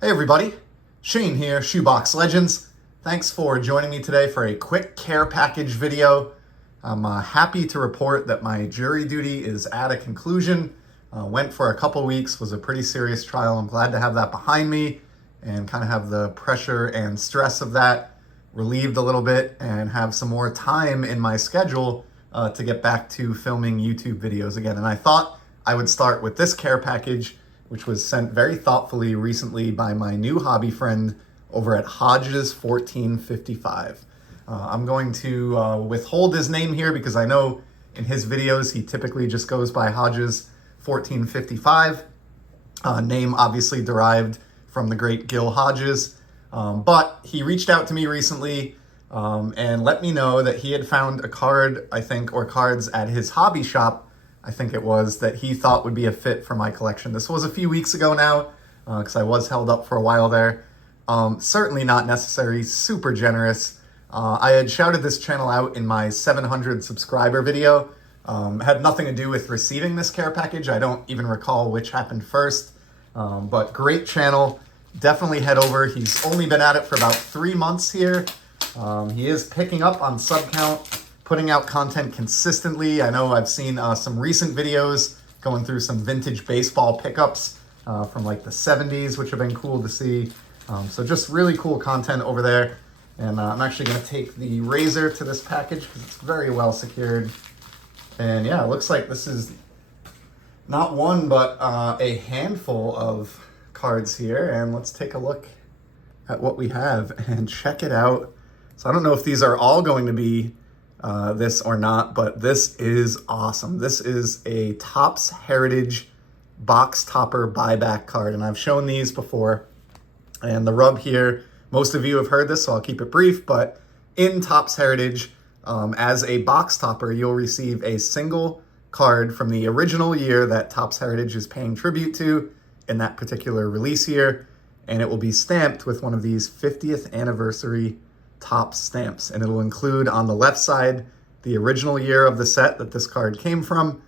Hey everybody, Shane here, Shoebox Legends. Thanks for joining me today for a quick care package video. I'm happy to report that my jury duty is at a conclusion. Went for a couple weeks, was a pretty serious trial. I'm glad to have that behind me and kind of have the pressure and stress of that relieved a little bit and have some more time in my schedule to get back to filming YouTube videos again. And I thought I would start with this care package, which was sent very thoughtfully recently by my new hobby friend over at Hodges 1455. I'm going to withhold his name here because I know in his videos he typically just goes by Hodges 1455. Name obviously derived from the great Gil Hodges. But he reached out to me recently and let me know that he had found a card, I think, or cards at his hobby shop, I think it was, that he thought would be a fit for my collection. This was a few weeks ago now, because I was held up for a while there. Certainly not necessary, super generous. I had shouted this channel out in my 700 subscriber video. Had nothing to do with receiving this care package. I don't even recall which happened first, but great channel. Definitely head over. He's only been at it for about 3 months here. He is picking up on sub count, putting out content consistently. I know I've seen some recent videos going through some vintage baseball pickups from like the 70s, which have been cool to see. So just really cool content over there. And I'm actually going to take the razor to this package because it's very well secured. And yeah, it looks like this is not one, but a handful of cards here. And let's take a look at what we have and check it out. So I don't know if these are all going to be this or not, but this is awesome. This is a Topps Heritage box topper buyback card, and I've shown these before. And the rub here, most of you have heard this, so I'll keep it brief, but in Topps Heritage, as a box topper, you'll receive a single card from the original year that Topps Heritage is paying tribute to in that particular release year, and it will be stamped with one of these 50th anniversary Topps stamps, and it'll include on the left side the original year of the set that this card came from,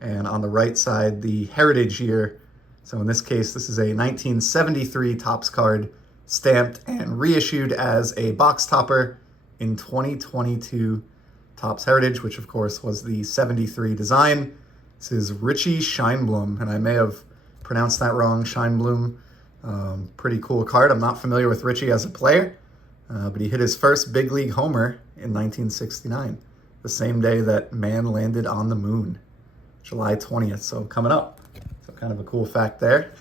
and on the right side the heritage year. So in this case, this is a 1973 Topps card stamped and reissued as a box topper in 2022 Topps Heritage, which of course was the 73 design. This is Richie Scheinblum, and I may have pronounced that wrong, Scheinblum. Pretty cool card. I'm not familiar with Richie as a player. But he hit his first big league homer in 1969, the same day that man landed on the moon, July 20th, so coming up. So kind of a cool fact there.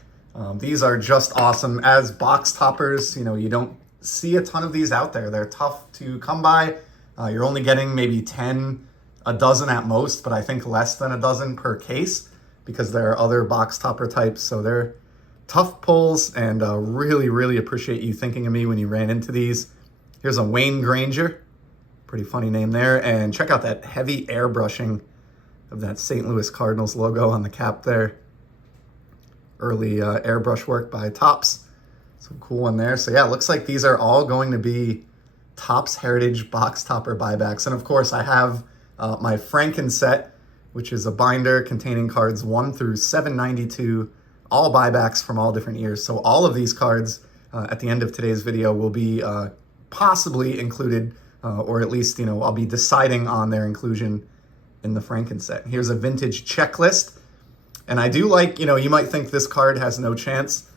These are just awesome. As box toppers, you know, you don't see a ton of these out there. They're tough to come by. You're only getting maybe 10, a dozen at most, but I think less than a dozen per case because there are other box topper types. So they're tough pulls, and really, really appreciate you thinking of me when you ran into these. Here's a Wayne Granger, pretty funny name there, and check out that heavy airbrushing of that St. Louis Cardinals logo on the cap there. Early airbrush work by Topps. Some cool one there. So yeah, it looks like these are all going to be Topps Heritage box topper buybacks. And of course I have my Franken-set, which is a binder containing cards 1 through 792, all buybacks from all different years. So all of these cards at the end of today's video will be possibly included, or at least, you know, I'll be deciding on their inclusion in the Franken-set. Here's a vintage checklist. And I do like, you know, you might think this card has no chance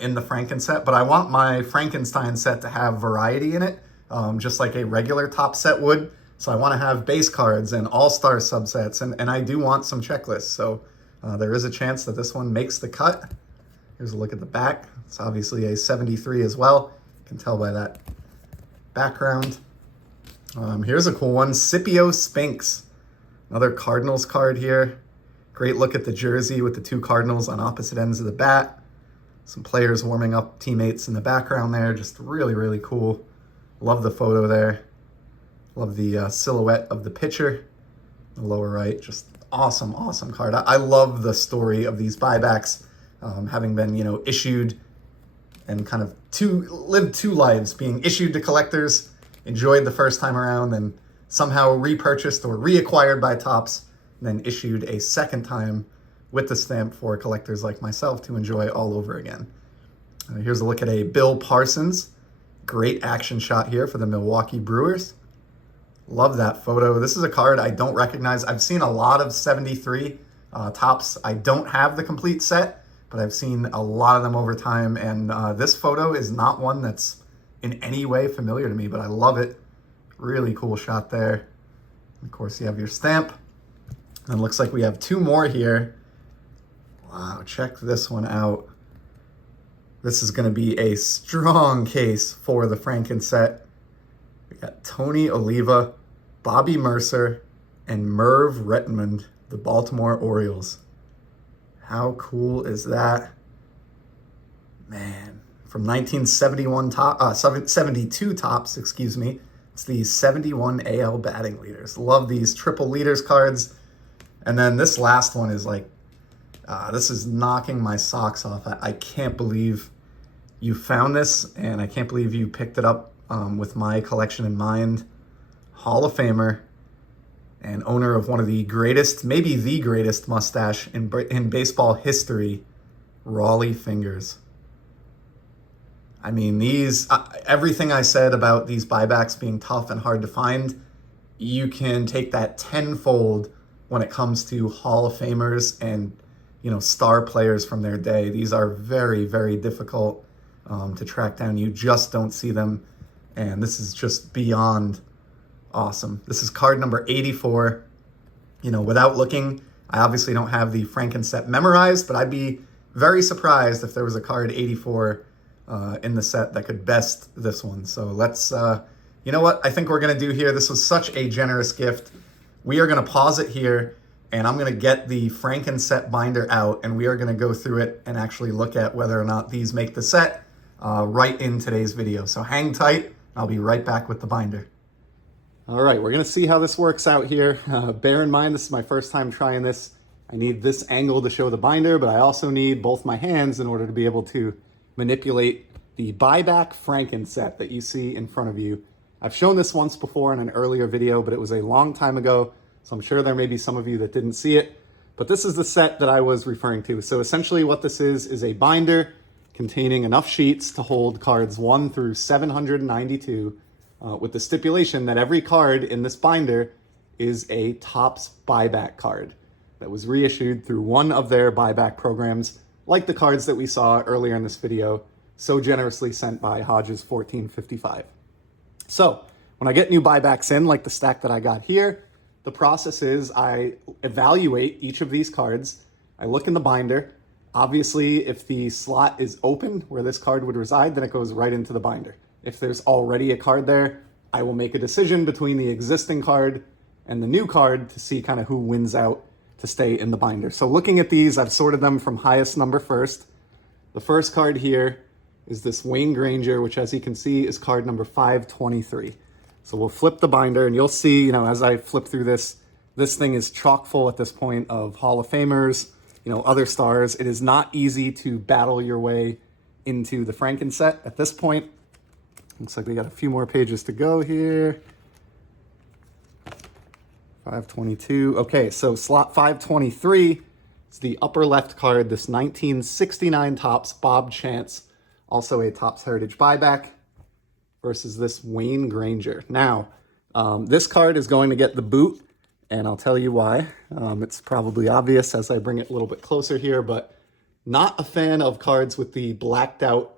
in the Franken-set, but I want my Frankenstein set to have variety in it, just like a regular Topps set would. So I want to have base cards and all-star subsets, and I do want some checklists. So there is a chance that this one makes the cut. Here's a look at the back. It's obviously a 73 as well. You can tell by that background. Here's a cool one, Scipio Spinks. Another Cardinals card here. Great look at the jersey with the 2 Cardinals on opposite ends of the bat. Some players warming up, teammates in the background there. Just really, really cool. Love the photo there. Love the silhouette of the pitcher. The lower right, just awesome, awesome card. I love the story of these buybacks, having been, you know, issued and kind of lived 2 lives, being issued to collectors, enjoyed the first time around, then somehow repurchased or reacquired by Topps, and then issued a second time with the stamp for collectors like myself to enjoy all over again. Here's a look at a Bill Parsons. Great action shot here for the Milwaukee Brewers. Love that photo. This is a card I don't recognize. I've seen a lot of 73 tops. I don't have the complete set, but I've seen a lot of them over time. And this photo is not one that's in any way familiar to me, but I love it. Really cool shot there. Of course, you have your stamp. And it looks like we have two more here. Wow, check this one out. This is going to be a strong case for the Franken-set. We got Tony Oliva, Bobby Mercer, and Merv Rettenmund, the Baltimore Orioles. How cool is that? Man, from 72 tops, excuse me. It's the 71 AL batting leaders. Love these triple leaders cards. And then this last one is like, this is knocking my socks off. I can't believe you found this, and I can't believe you picked it up with my collection in mind. Hall of Famer and owner of one of the greatest, maybe the greatest mustache in baseball history, Rollie Fingers. I mean, these, everything I said about these buybacks being tough and hard to find, you can take that tenfold when it comes to Hall of Famers and, you know, star players from their day. These are very, very difficult to track down. You just don't see them. And this is just beyond awesome. This is card number 84. You know, without looking, I obviously don't have the Franken-set memorized, but I'd be very surprised if there was a card 84 in the set that could best this one. So let's, you know what I think we're going to do here? This was such a generous gift. We are going to pause it here, and I'm going to get the Franken-set binder out, and we are going to go through it and actually look at whether or not these make the set right in today's video. So hang tight. I'll be right back with the binder. All right, we're going to see how this works out here. Bear in mind, this is my first time trying this. I need this angle to show the binder, but I also need both my hands in order to be able to manipulate the Buyback Franken-set that you see in front of you. I've shown this once before in an earlier video, but it was a long time ago, so I'm sure there may be some of you that didn't see it. But this is the set that I was referring to. So essentially what this is a binder containing enough sheets to hold cards 1 through 792, with the stipulation that every card in this binder is a Topps buyback card that was reissued through one of their buyback programs, like the cards that we saw earlier in this video, so generously sent by Hodges 1455. So when I get new buybacks in, like the stack that I got here, the process is I evaluate each of these cards. I look in the binder. Obviously, if the slot is open where this card would reside, then it goes right into the binder. If there's already a card there, I will make a decision between the existing card and the new card to see kind of who wins out to stay in the binder. So looking at these, I've sorted them from highest number first. The first card here is this Wayne Granger, which as you can see is card number 523. So we'll flip the binder and you'll see, you know, as I flip through this thing is chock full at this point of Hall of Famers, you know, other stars. It is not easy to battle your way into the Franken-set at this point. Looks like we got a few more pages to go here. 522. Okay, so slot 523 is the upper left card, this 1969 Topps Bob Chance, also a Topps Heritage buyback, versus this Wayne Granger. Now, this card is going to get the boot, and I'll tell you why. It's probably obvious as I bring it a little bit closer here, but not a fan of cards with the blacked out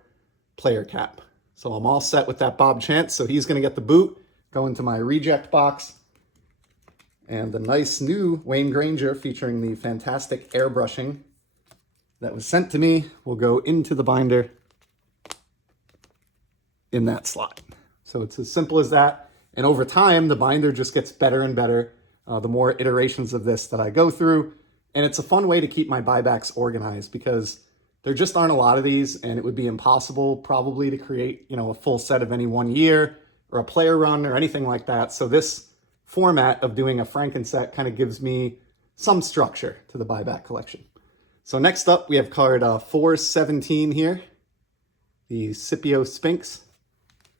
player cap. So I'm all set with that Bob Chance, so he's going to get the boot, go into my reject box. And the nice new Wayne Granger featuring the fantastic airbrushing that was sent to me will go into the binder in that slot. So it's as simple as that. And over time, the binder just gets better and better the more iterations of this that I go through. And it's a fun way to keep my buybacks organized because there just aren't a lot of these, and it would be impossible probably to create, you know, a full set of any one year or a player run or anything like that. So this format of doing a Franken-set kind of gives me some structure to the buyback collection. So next up, we have card 417 here, the Scipio Spinks.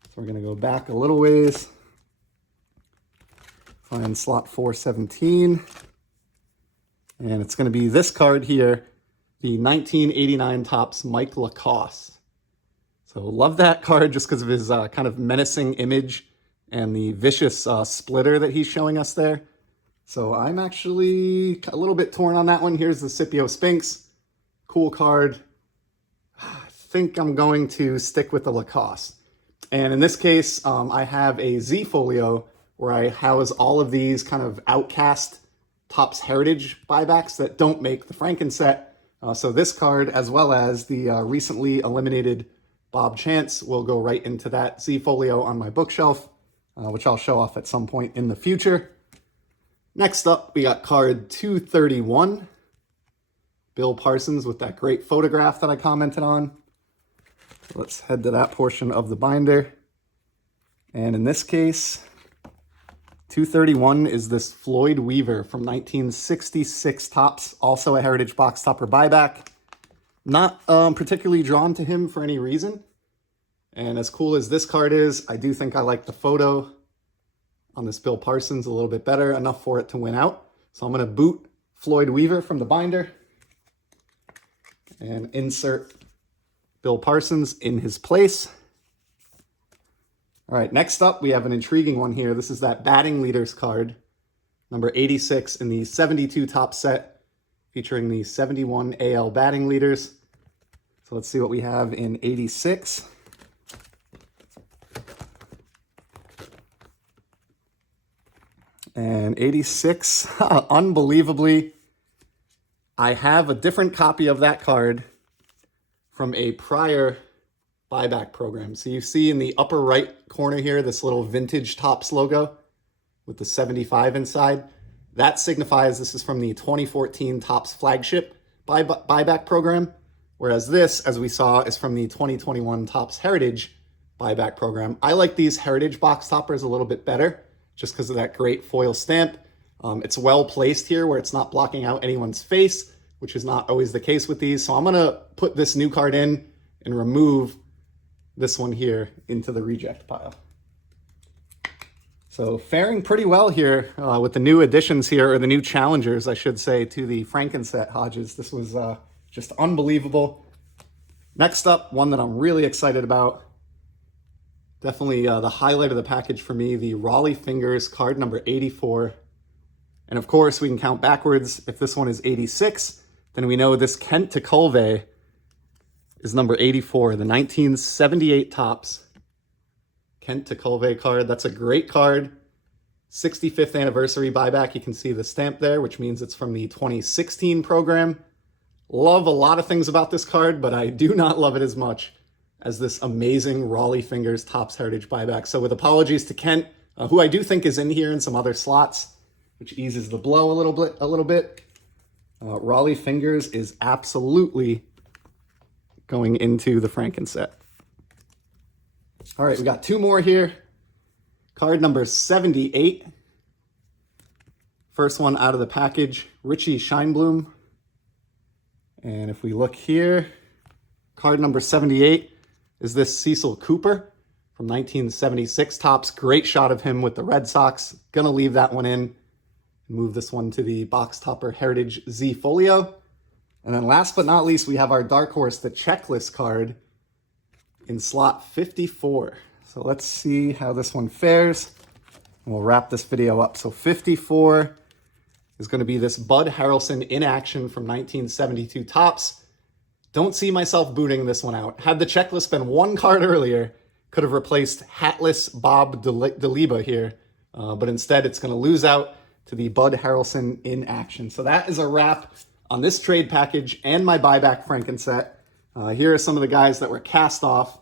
So we're going to go back a little ways, find slot 417, and it's going to be this card here, the 1989 Topps Mike LaCosse. So love that card just because of his kind of menacing image and the vicious splitter that he's showing us there. So I'm actually a little bit torn on that one. Here's the Scipio Sphinx. Cool card. I think I'm going to stick with the Lacoste. And in this case, I have a Z folio where I house all of these kind of outcast Topps Heritage buybacks that don't make the Franken-set. So this card, as well as the recently eliminated Bob Chance, will go right into that Z folio on my bookshelf, which I'll show off at some point in the future. Next up, we got card 231. Bill Parsons with that great photograph that I commented on. Let's head to that portion of the binder. And in this case, 231 is this Floyd Weaver from 1966 Topps, also a Heritage box topper buyback. Not particularly drawn to him for any reason. And as cool as this card is, I do think I like the photo on this Bill Parsons a little bit better, enough for it to win out. So I'm going to boot Floyd Weaver from the binder and insert Bill Parsons in his place. All right, next up, we have an intriguing one here. This is that batting leaders card, number 86 in the 72 Topps set, featuring the 71 AL batting leaders. So let's see what we have in 86. And 86, unbelievably, I have a different copy of that card from a prior buyback program. So you see in the upper right corner here, this little vintage Topps logo with the 75 inside. That signifies this is from the 2014 Topps flagship buyback program, whereas this, as we saw, is from the 2021 Topps Heritage buyback program. I like these Heritage box toppers a little bit better, just because of that great foil stamp. It's well placed here where it's not blocking out anyone's face, which is not always the case with these. So I'm gonna put this new card in and remove this one here into the reject pile. So faring pretty well here with the new additions here, or the new challengers, I should say, to the Franken-set, Hodges. This was just unbelievable. Next up, one that I'm really excited about. Definitely the highlight of the package for me, the Raleigh Fingers card number 84. And of course, we can count backwards. If this one is 86, then we know this Kent Tekulve is number 84, the 1978 Topps Kent Tekulve card. That's a great card. 65th anniversary buyback. You can see the stamp there, which means it's from the 2016 program. Love a lot of things about this card, but I do not love it as much as this amazing Raleigh Fingers Topps Heritage buyback. So with apologies to Kent, who I do think is in here in some other slots, which eases the blow a little bit. Raleigh Fingers is absolutely going into the Franken-set. All right, we got two more here. Card number 78. First one out of the package, Richie Scheinblum. And if we look here, card number 78 is this Cecil Cooper from 1976 Topps. Great shot of him with the Red Sox. Gonna leave that one in. Move this one to the Box Topper Heritage Z Folio. And then last but not least, we have our dark horse, the checklist card in slot 54. So let's see how this one fares. And we'll wrap this video up. So 54 is going to be this Bud Harrelson in action from 1972 Topps. Don't see myself booting this one out. Had the checklist been one card earlier, could have replaced hatless Bob DeLiba here. But instead, it's going to lose out to the Bud Harrelson in action. So that is a wrap on this trade package and my Buyback Franken-set. Here are some of the guys that were cast off,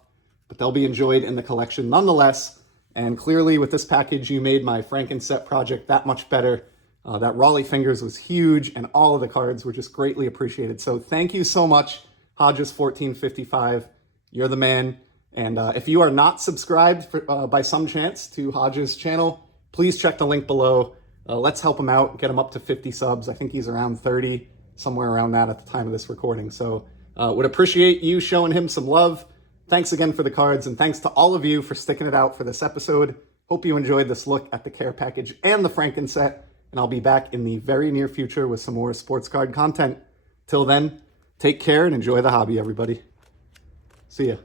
but they'll be enjoyed in the collection nonetheless. And clearly with this package, you made my Franken-set project that much better. That Raleigh Fingers was huge, and all of the cards were just greatly appreciated. So thank you so much, Hodges1455. You're the man. And if you are not subscribed by some chance to Hodges' channel, please check the link below. Let's help him out, get him up to 50 subs. I think he's around 30, somewhere around that at the time of this recording. So would appreciate you showing him some love. Thanks again for the cards, and thanks to all of you for sticking it out for this episode. Hope you enjoyed this look at the care package and the Franken-set, and I'll be back in the very near future with some more sports card content. Till then, take care and enjoy the hobby, everybody. See ya.